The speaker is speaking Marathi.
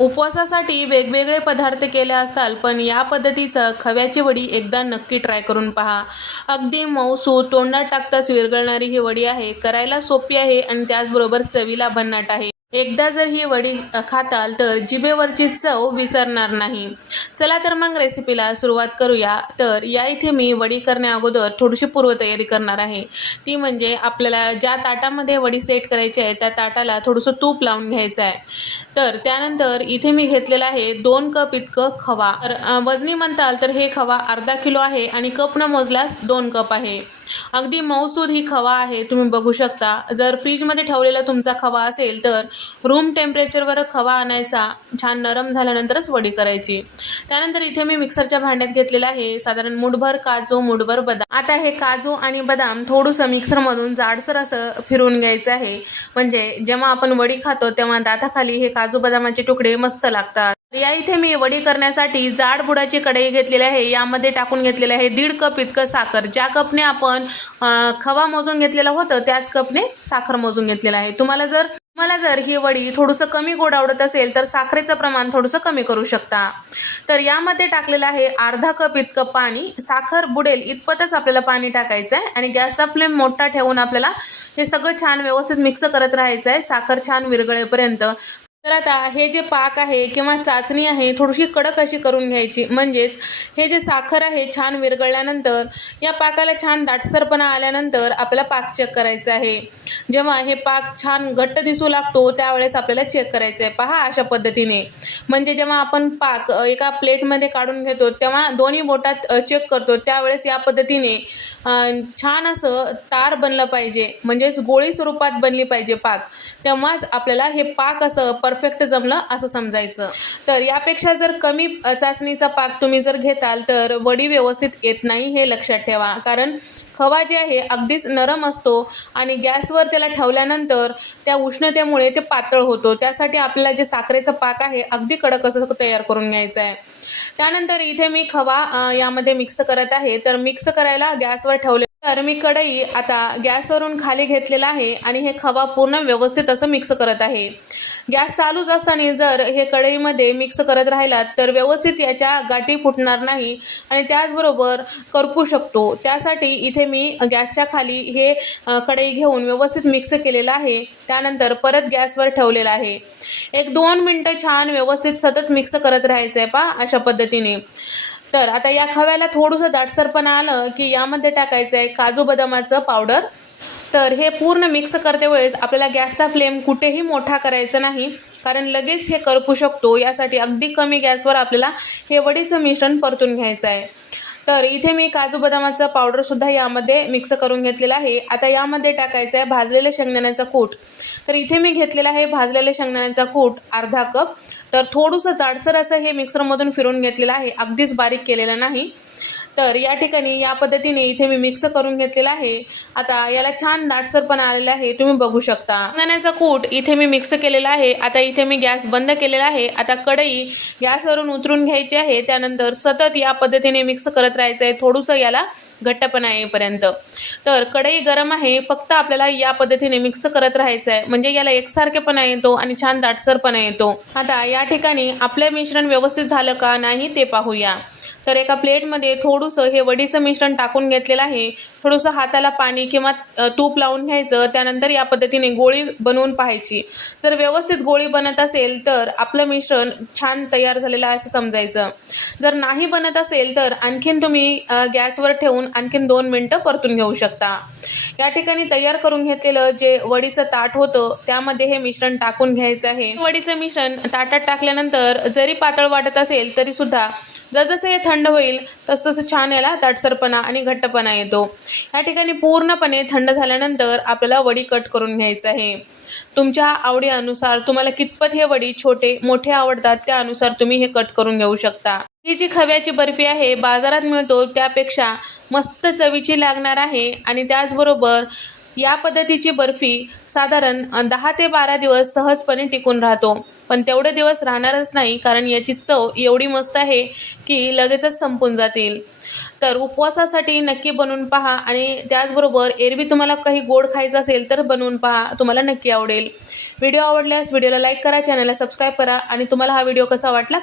उपवासासाठी वेगवेगळे पदार्थ केले असतात पण या पद्धतीचं खव्याची वडी एकदा नक्की ट्राय करून पहा. अगदी मऊसू तोंडात टाकताच विरघळणारी ही वडी आहे. करायला सोपी आहे आणि त्याचबरोबर चवीला भन्नाट आहे. एकदा जर ही वडी खाताल तर जिभेवरची चव विसरणार नाही. चला तर मग रेसिपीला सुरुवात करूया. तर या इथे मी वडी करण्या अगोदर थोडीशी पूर्वतयारी करणार आहे. ती म्हणजे आपल्याला ज्या ताटामध्ये वडी सेट करायची आहे त्या ताटाला थोडंसं तूप लावून घ्यायचं आहे. तर त्यानंतर इथे मी घेतलेलं आहे दोन कप इतकं खवा. तर वजनी म्हणताल तर हे खवा अर्धा किलो आहे आणि कप न मोजल्यास दोन कप आहे. अगदी मऊसूद ही खवा आहे तुम्ही बघू शकता. जर फ्रीजमध्ये ठेवलेला तुमचा खवा असेल तर रूम टेम्परेचरवर खवा आणायचा छान नरम झाल्यानंतरच वडी करायची. त्यानंतर इथे मी मिक्सरच्या भांड्यात घेतलेलं आहे. साधारण मुठभर काजू मुठभर बदाम. आता हे काजू आणि बदाम थोडंसं मिक्सरमधून जाडसर असं फिरवून घ्यायचं आहे. म्हणजे जेव्हा आपण वडी खातो तेव्हा दाताखाली हे काजू बदामाचे तुकडे मस्त लागतात. या इथे मी वडी करण्यासाठी जाड बुडाची कढई घेतलेली आहे. यामध्ये टाकून घेतलेलं आहे दीड कप इतकं साखर. ज्या कपने आपण खवा मोजून घेतलेला होतं त्याच कपने साखर मोजून घेतलेलं आहे. तुम्हाला जर तुम्हाला जर ही वडी थोडंसं कमी गोड आवडत असेल तर साखरेचं प्रमाण थोडंसं कमी करू शकता. तर यामध्ये टाकलेलं आहे अर्धा कप इतकं पाणी. साखर बुडेल इतपतच आपल्याला पाणी टाकायचं आहे आणि गॅसचा फ्लेम मोठा ठेवून आपल्याला हे सगळं छान व्यवस्थित मिक्स करत राहायचं आहे. साखर छान विरघळेपर्यंत. तर आता हे जे पाक आहे किंवा चाचणी आहे थोडीशी कडक अशी करून घ्यायची. म्हणजेच हे जे साखर आहे छान विरघळल्यानंतर या पाकाला छान दाटसरपणा आल्यानंतर आपल्याला पाक चेक करायचा आहे. जेव्हा हे पाक छान घट्ट दिसू लागतो त्यावेळेस आपल्याला चेक करायचं आहे. पहा अशा पद्धतीने. म्हणजे जेव्हा आपण पाक एका प्लेटमध्ये काढून घेतो तेव्हा दोन्ही बोटात चेक करतो. त्यावेळेस या पद्धतीने छान असं तार बनलं पाहिजे. म्हणजेच गोळी स्वरूपात बनली पाहिजे पाक. तेव्हाच आपल्याला हे पाक असं पर परफेक्ट जमलं असं समजायचं. तर यापेक्षा जर कमी चाचणीचा पाक तुम्ही जर घेताल तर वडी व्यवस्थित येत नाही हे लक्षात ठेवा. कारण खवा जे आहे अगदीच नरम असतो आणि गॅसवर त्याला ठेवल्यानंतर त्या उष्णतेमुळे ते पातळ होतो. त्यासाठी आपल्याला जे साखरेचं पाक आहे अगदी कडक असं तयार करून घ्यायचं आहे. त्यानंतर इथे मी खवा यामध्ये मिक्स करत आहे. तर मिक्स करायला गॅसवर ठेवले तर मी कढई आता गॅसवरून खाली घेतलेला आहे आणि हे खवा पूर्ण व्यवस्थित असं मिक्स करत आहे. गॅस चालूच असताना जर हे कढईमध्ये मिक्स करत राहिलात तर व्यवस्थित याच्या गाठी फुटणार नाही आणि त्याचबरोबर करपू शकतो. त्यासाठी इथे मी गॅसच्या खाली हे कढई घेऊन व्यवस्थित मिक्स केलेलं आहे. त्यानंतर परत गॅसवर ठेवलेलं आहे. एक दोन मिनटं छान व्यवस्थित सतत मिक्स करत राहायचं आहे पा अशा पद्धतीने. तर आता या खव्याला थोडंसं दाटसरपणा आलं की यामध्ये टाकायचं आहे काजू बदामाचं पावडर तर हे पूर्ण मिक्स करते वेळेस आपल्याला गॅसचा फ्लेम कुठेही मोठा करायचा नाही. कारण लगेच हे करपू शकतो. यासाठी अगदी कमी गॅसवर आपल्याला हे वडीचं मिश्रण परतून घ्यायचं आहे. तर इथे मी काजू बदामाचं पावडरसुद्धा यामध्ये मिक्स करून घेतलेलं आहे. आता यामध्ये टाकायचं आहे भाजलेल्या शेंगदाण्याचा कूट. तर इथे मी घेतलेला आहे भाजलेल्या शेंगदाण्याचा कूट अर्धा कप. तर थोडंसं जाडसर असं हे मिक्सरमधून फिरून घेतलेलं आहे. अगदीच बारीक केलेलं नाही. तर या ठिकाणी या पद्धतीने इथे मी मिक्स करून घेतलेला आहे. आता याला छान दाटसरपणा आलेला आहे. तुम्ही बघू शकता. नाण्याचा कूट इथे मी मिक्स केलेला आहे. आता इथे मी गॅस बंद केलेला आहे. आता कढई गॅसवरून उतरून घ्यायची आहे. त्यानंतर सतत या पद्धतीने मिक्स करत राहायचं आहे. थोडंसं याला घट्टपणा येईपर्यंत तर कढई गरम आहे. फक्त आपल्याला या पद्धतीने मिक्स करत राहायचं आहे. म्हणजे याला एकसारखेपणा येतो आणि छान दाटसरपणा येतो. आता या ठिकाणी आपलं मिश्रण व्यवस्थित झालं का नाही ते पाहूया. तर एका प्लेटमध्ये थोडंसं हे वडीचं मिश्रण टाकून घेतलेलं आहे. थोडंसं हाताला पाणी किंवा तूप लावून घ्यायचं. त्यानंतर या पद्धतीने गोळी बनवून पाहायची. जर व्यवस्थित गोळी बनत असेल तर आपलं मिश्रण छान तयार झालेलं आहे असं समजायचं. जर नाही बनत असेल तर आणखीन तुम्ही गॅसवर ठेवून आणखीन दोन मिनटं परतून घेऊ शकता. या ठिकाणी तयार करून घेतलेलं जे वडीचं ताट होतं त्यामध्ये हे मिश्रण टाकून घ्यायचं आहे. वडीचं मिश्रण ताटात टाकल्यानंतर जरी पातळ वाटत असेल तरी सुद्धा जसजसं हे थंड होईल तसतसं छान याला दाटसरपणा आणि घट्टपणा येतो. या ठिकाणी पूर्णपणे थंड झाल्यानंतर आपल्याला वडी कट करून घ्यायचं आहे. तुमच्या आवडीनुसार तुम्हाला कितपत हे वडी छोटे मोठे आवडतात त्यानुसार तुम्ही हे कट करून घेऊ शकता. ही जी खव्याची बर्फी आहे बाजारात मिळतो त्यापेक्षा मस्त चवीची लागणार आहे आणि त्याचबरोबर या पद्धतीची बर्फी साधारण दहा ते बारा दिवस सहजपणे टिकून राहतो. पण तेवढे दिवस राहणारच नाही कारण याची चव एवढी मस्त आहे की लगेचच संपून जातील. तर उपवासासाठी नक्की बनवून पहा आणि त्याचबरोबर एरवी तुम्हाला काही गोड खायचं असेल तर बनवून पहा तुम्हाला नक्की आवडेल. व्हिडिओ आवडल्यास व्हिडिओला लाईक करा चॅनलला सबस्क्राईब करा आणि तुम्हाला हा व्हिडिओ कसा वाटला